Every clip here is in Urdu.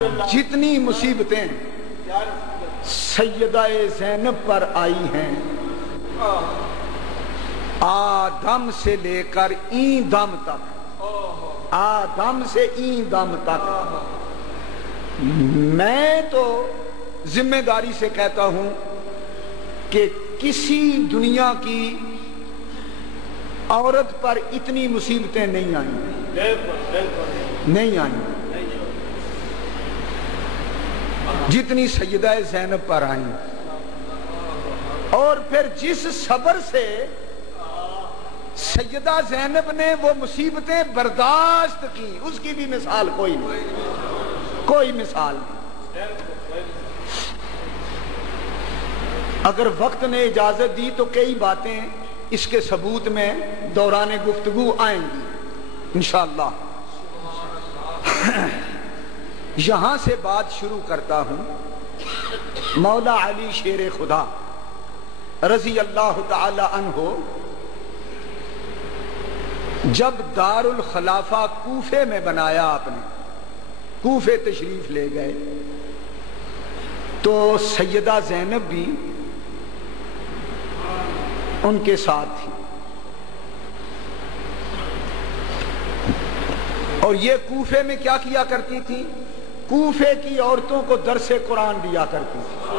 جتنی مصیبتیں سیدہ زینب پر آئی ہیں آدم سے لے کر این دم تک، آدم سے این دم تک، میں تو ذمہ داری سے کہتا ہوں کہ کسی دنیا کی عورت پر اتنی مصیبتیں نہیں آئیں، نہیں آئیں جتنی سیدہ زینب پر آئیں۔ اور پھر جس صبر سے سیدہ زینب نے وہ مصیبتیں برداشت کی، اس کی بھی مثال کوئی نہیں، کوئی مثال نہیں۔ اگر وقت نے اجازت دی تو کئی باتیں اس کے ثبوت میں دوران گفتگو آئیں گی انشاءاللہ۔ یہاں سے بات شروع کرتا ہوں۔ مولا علی شیر خدا رضی اللہ تعالی عنہ جب دار الخلافہ کوفے میں بنایا، آپ نے کوفے تشریف لے گئے تو سیدہ زینب بھی ان کے ساتھ تھی، اور یہ کوفے میں کیا کیا کرتی تھی؟ کوفے کی عورتوں کو درس قرآن دیا کرتی تھی۔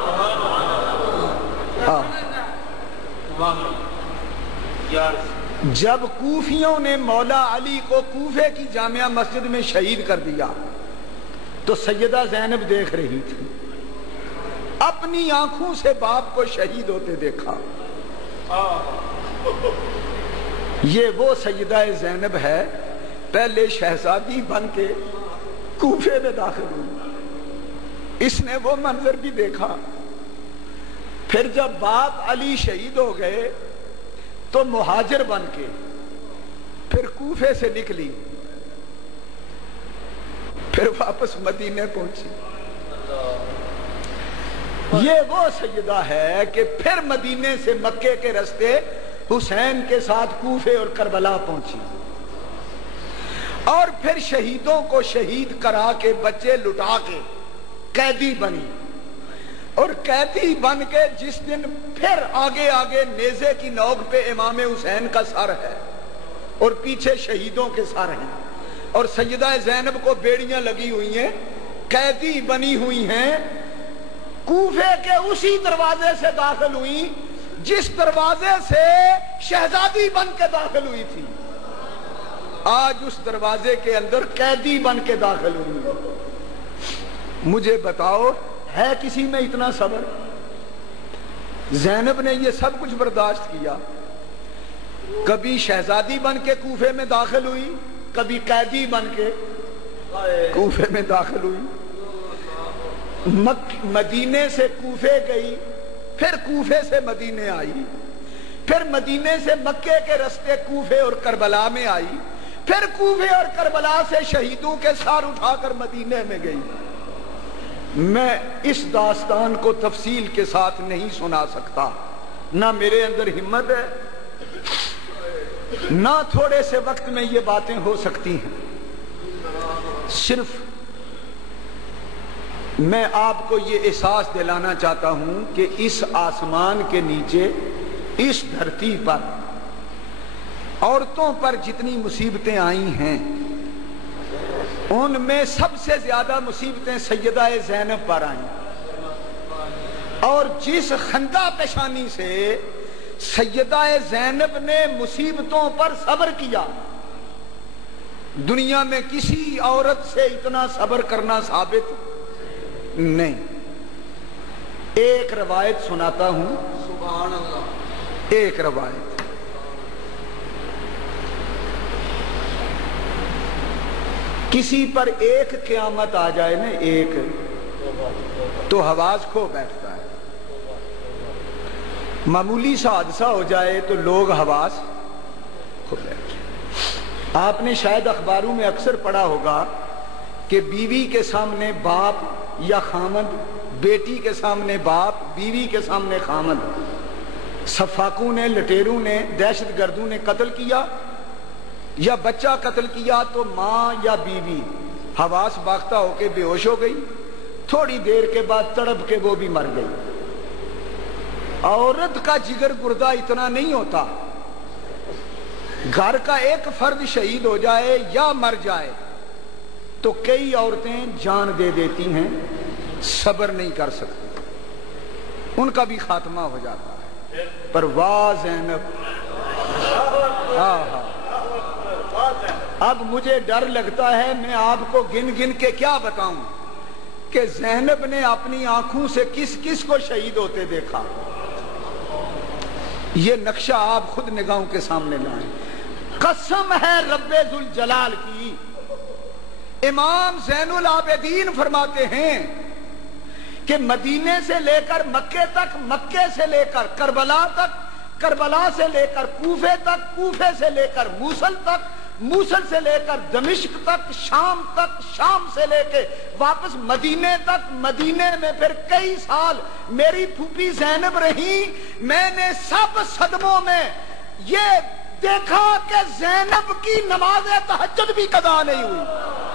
جب کوفیوں نے مولا علی کو کوفے کی جامعہ مسجد میں شہید کر دیا تو سیدہ زینب دیکھ رہی تھی، اپنی آنکھوں سے باپ کو شہید ہوتے دیکھا۔ یہ وہ سیدہ زینب ہے، پہلے شہزادی بن کے کوفے میں داخل ہوئی، اس نے وہ منظر بھی دیکھا۔ پھر جب باپ علی شہید ہو گئے تو مہاجر بن کے پھر کوفے سے نکلی، پھر واپس مدینے پہنچی۔ یہ وہ سیدہ ہے کہ پھر مدینے سے مکے کے راستے حسین کے ساتھ کوفے اور کربلا پہنچی، اور پھر شہیدوں کو شہید کرا کے بچے لٹا کے قیدی بنی، اور قیدی بن کے جس دن پھر آگے آگے نیزے کی نوک پہ امام حسین کا سر ہے اور پیچھے شہیدوں کے سر ہیں، اور سیدہ زینب کو بیڑیاں لگی ہوئی ہیں، قیدی بنی ہوئی ہیں، کوفے کے اسی دروازے سے داخل ہوئی جس دروازے سے شہزادی بن کے داخل ہوئی تھی، آج اس دروازے کے اندر قیدی بن کے داخل ہوئی۔ مجھے بتاؤ ہے کسی میں اتنا صبر؟ زینب نے یہ سب کچھ برداشت کیا، کبھی شہزادی بن کے کوفے میں داخل ہوئی، کبھی قیدی بن کے کوفے میں داخل ہوئی، مدینے سے کوفے گئی، پھر کوفے سے مدینے آئی، پھر مدینے سے مکے کے راستے کوفے اور کربلا میں آئی، پھر کوفے اور کربلا سے شہیدوں کے سار اٹھا کر مدینے میں گئی۔ میں اس داستان کو تفصیل کے ساتھ نہیں سنا سکتا، نہ میرے اندر ہمت ہے، نہ تھوڑے سے وقت میں یہ باتیں ہو سکتی ہیں۔ صرف میں آپ کو یہ احساس دلانا چاہتا ہوں کہ اس آسمان کے نیچے، اس دھرتی پر عورتوں پر جتنی مصیبتیں آئی ہیں ان میں سب سے زیادہ مصیبتیں سیدہ زینب پر آئیں، اور جس خندہ پیشانی سے سیدہ زینب نے مصیبتوں پر صبر کیا، دنیا میں کسی عورت سے اتنا صبر کرنا ثابت نہیں۔ ایک روایت سناتا ہوں، سبحان اللہ، ایک روایت۔ کسی پر ایک قیامت آ جائے نا، ایک، تو حواس کھو بیٹھتا ہے، معمولی سا حادثہ ہو جائے تو لوگ حواس کھو بیٹھتے ہیں۔ آپ نے شاید اخباروں میں اکثر پڑھا ہوگا کہ بیوی کے سامنے باپ یا خامد، بیٹی کے سامنے باپ، بیوی کے سامنے خامد، سفاکوں نے، لٹیروں نے، دہشت گردوں نے قتل کیا یا بچہ قتل کیا تو ماں یا بیوی حواس باختہ ہو کے بے ہوش ہو گئی، تھوڑی دیر کے بعد تڑپ کے وہ بھی مر گئی۔ عورت کا جگر گردہ اتنا نہیں ہوتا، گھر کا ایک فرد شہید ہو جائے یا مر جائے تو کئی عورتیں جان دے دیتی ہیں، صبر نہیں کر سکتی، ان کا بھی خاتمہ ہو جاتا ہے۔ پر واہ زینب، اب مجھے ڈر لگتا ہے، میں آپ کو گن گن کے کیا بتاؤں کہ زینب نے اپنی آنکھوں سے کس کس کو شہید ہوتے دیکھا۔ یہ نقشہ آپ خود نگاہوں کے سامنے لائیں۔ قسم ہے رب ذوالجلال کی، امام زین العابدین فرماتے ہیں کہ مدینے سے لے کر مکے تک، مکے سے لے کر کربلا تک، کربلا سے لے کر کوفے تک، کوفے سے لے کر موصل تک، موصل سے لے کر دمشق تک، شام تک، شام سے لے کے واپس مدینے تک، مدینے میں پھر کئی سال میری پھوپھی زینب رہی۔ میں نے سب صدموں میں یہ دیکھا کہ زینب کی نماز تہجد بھی قضا نہیں ہوئی۔